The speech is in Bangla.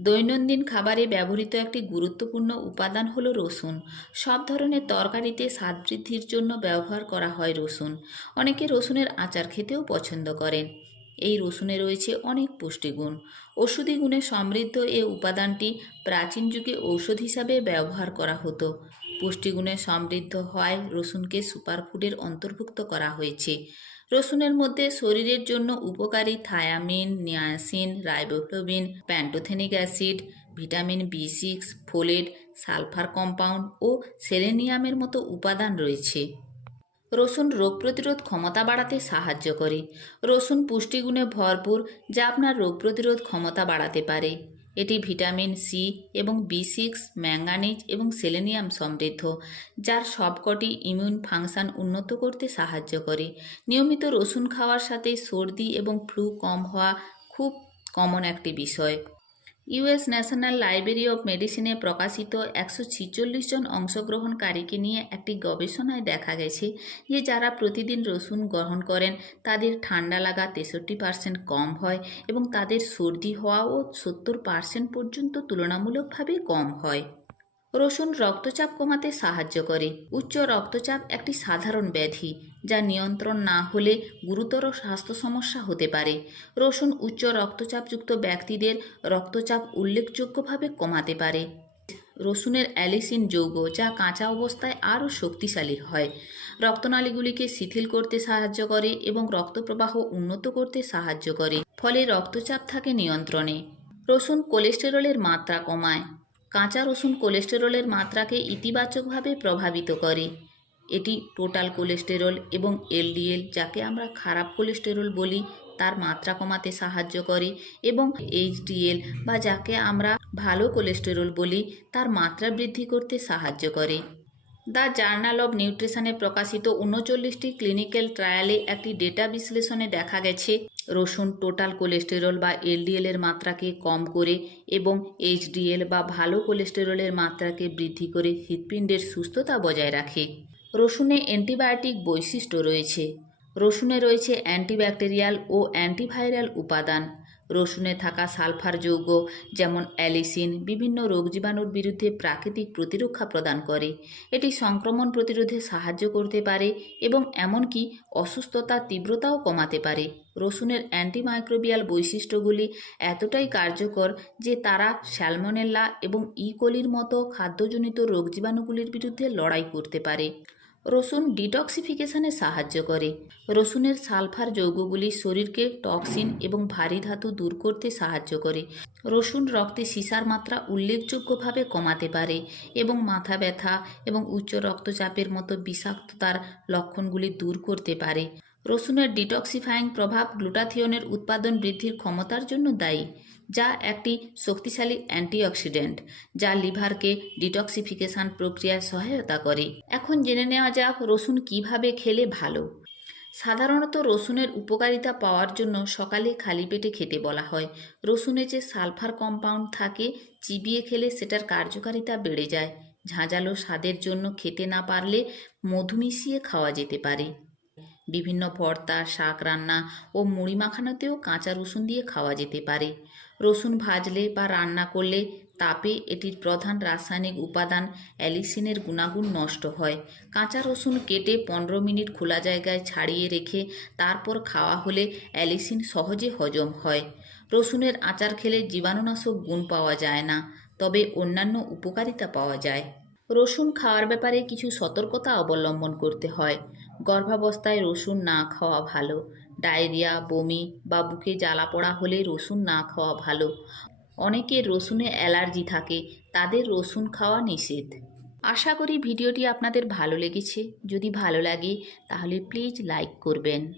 দৈনন্দিন খাবারে ব্যবহৃত একটি গুরুত্বপূর্ণ উপাদান হল রসুন। সব ধরনের তরকারিতে স্বাদ বৃদ্ধির জন্য ব্যবহার করা হয় রসুন। অনেকে রসুনের আচার খেতেও পছন্দ করেন। এই রসুনে রয়েছে অনেক পুষ্টিগুণ। ওষুধি গুণে সমৃদ্ধ এ উপাদানটি প্রাচীন যুগে ঔষধ হিসাবে ব্যবহার করা হতো। পুষ্টিগুণে সমৃদ্ধ হওয়ায় রসুনকে সুপারফুডের অন্তর্ভুক্ত করা হয়েছে। রসুনের মধ্যে শরীরের জন্য উপকারী thiamine, niacin riboflavin pantothenic acid, vitamin B six, folate, sulphur compound ও সেলেনিয়ামের মতো উপাদান রয়েছে। রসুন রোগ প্রতিরোধ ক্ষমতা বাড়াতে সাহায্য করে। রসুন পুষ্টিগুণে ভরপুর, যা আপনার রোগ প্রতিরোধ ক্ষমতা বাড়াতে পারে। এটি ভিটামিন সি এবং বি সিক্স, ম্যাঙ্গানিজ এবং সেলেনিয়াম সমৃদ্ধ, যার সবকটি ইমিউন ফাংশন উন্নত করতে সাহায্য করে। নিয়মিত রসুন খাওয়ার সাথে সর্দি এবং ফ্লু কম হওয়া খুব কমন একটি বিষয়। ইউএস ন্যাশনাল লাইব্রেরি অফ মেডিসিনে প্রকাশিত একশো ছিচল্লিশ জন অংশগ্রহণকারীকে নিয়ে একটি গবেষণায় দেখা গেছে যে যারা প্রতিদিন রসুন গ্রহণ করেন, তাদের ঠান্ডা লাগা তেষট্টি পার্সেন্ট কম হয় এবং তাদের সর্দি হওয়াও সত্তর পার্সেন্ট পর্যন্ত তুলনামূলকভাবে কম হয়। রসুন রক্তচাপ কমাতে সাহায্য করে। উচ্চ রক্তচাপ একটি সাধারণ ব্যাধি, যা নিয়ন্ত্রণ না হলে গুরুতর স্বাস্থ্য সমস্যা হতে পারে। রসুন উচ্চ রক্তচাপযুক্ত ব্যক্তিদের রক্তচাপ উল্লেখযোগ্যভাবে কমাতে পারে। রসুনের অ্যালিসিন যৌগ, যা কাঁচা অবস্থায় আরও শক্তিশালী হয়, রক্তনালীগুলিকে শিথিল করতে সাহায্য করে এবং রক্তপ্রবাহ উন্নত করতে সাহায্য করে, ফলে রক্তচাপ থাকে নিয়ন্ত্রণে। রসুন কোলেস্টেরলের মাত্রা কমায়। কাঁচা রসুন কোলেস্টেরলের মাত্রাকে ইতিবাচকভাবে প্রভাবিত করে। এটি টোটাল কোলেস্টেরল এবং এলডিএল, যাকে আমরা খারাপ কোলেস্টেরল বলি, তার মাত্রা কমাতে সাহায্য করে এবং এইচডিএল বা যাকে আমরা ভালো কোলেস্টেরল বলি, তার মাত্রা বৃদ্ধি করতে সাহায্য করে। দ্য জার্নাল অব নিউট্রিশনে প্রকাশিত উনচল্লিশটি ক্লিনিক্যাল ট্রায়ালে একটি ডেটা বিশ্লেষণে দেখা গেছে, রসুন টোটাল কোলেস্টেরল বা এলডিএল এর মাত্রাকে কম করে এবং এইচডিএল বা ভালো কোলেস্টেরলের মাত্রাকে বৃদ্ধি করে হৃৎপিণ্ডের সুস্থতা বজায় রাখে। রসুনে অ্যান্টিবায়োটিক বৈশিষ্ট্য রয়েছে। রসুনে রয়েছে অ্যান্টিব্যাকটেরিয়াল ও অ্যান্টিভাইরাল উপাদান। রসুনে থাকা সালফার যৌগ, যেমন অ্যালিসিন, বিভিন্ন রোগ জীবাণুর বিরুদ্ধে প্রাকৃতিক প্রতিরক্ষা প্রদান করে। এটি সংক্রমণ প্রতিরোধে সাহায্য করতে পারে এবং এমনকি অসুস্থতার তীব্রতাও কমাতে পারে। রসুনের অ্যান্টিমাইক্রোবিয়াল বৈশিষ্ট্যগুলি এতটাই কার্যকর যে তারা স্যালমোনেল্লা এবং ইকোলির মতো খাদ্যজনিত রোগ জীবাণুগুলির বিরুদ্ধে লড়াই করতে পারে। রসুন ডিটক্সিফিকেশনে সাহায্য করে। রসুনের সালফার যৌগগুলি শরীরকে টক্সিন এবং ভারী ধাতু দূর করতে সাহায্য করে। রসুন রক্তে সিসার মাত্রা উল্লেখযোগ্যভাবে কমাতে পারে এবং মাথা ব্যথা এবং উচ্চ রক্তচাপের মতো বিষাক্ততার লক্ষণগুলি দূর করতে পারে। রসুনের ডিটক্সিফাইং প্রভাব গ্লুটাথিয়নের উৎপাদন বৃদ্ধির ক্ষমতার জন্য দায়ী, যা একটি শক্তিশালী অ্যান্টিঅক্সিডেন্ট, যা লিভারকে ডিটক্সিফিকেশন প্রক্রিয়ায় সহায়তা করে। এখন জেনে নেওয়া যাক রসুন কীভাবে খেলে ভালো। সাধারণত রসুনের উপকারিতা পাওয়ার জন্য সকালে খালি পেটে খেতে বলা হয়। রসুনে যে সালফার কম্পাউন্ড থাকে, চিবিয়ে খেলে সেটার কার্যকারিতা বেড়ে যায়। ঝাঁঝালো স্বাদের জন্য খেতে না পারলে মধু মিশিয়ে খাওয়া যেতে পারে। বিভিন্ন ভর্তা, শাক রান্না ও মুড়ি মাখানোতেও কাঁচা রসুন দিয়ে খাওয়া যেতে পারে। রসুন ভাজলে বা রান্না করলে তাপে এটির প্রধান রাসায়নিক উপাদান অ্যালিসিনের গুণাগুণ নষ্ট হয়। কাঁচা রসুন কেটে পনেরো মিনিট খোলা জায়গায় ছাড়িয়ে রেখে তারপর খাওয়া হলে অ্যালিসিন সহজে হজম হয়। রসুনের আচার খেলে জীবাণুনাশক গুণ পাওয়া যায় না, তবে অন্যান্য উপকারিতা পাওয়া যায়। রসুন খাওয়ার ব্যাপারে কিছু সতর্কতা অবলম্বন করতে হয়। গর্ভাবস্থায় রসুন না খাওয়া ভালো। ডায়রিয়া, বমি বা বুকে জ্বালা পড়া হলে রসুন না খাওয়া ভালো। অনেকের রসুনে অ্যালার্জি থাকে, তাদের রসুন খাওয়া নিষেধ। আশা করি ভিডিওটি আপনাদের ভালো লেগেছে। যদি ভালো লাগে, তাহলে প্লিজ লাইক করবেন।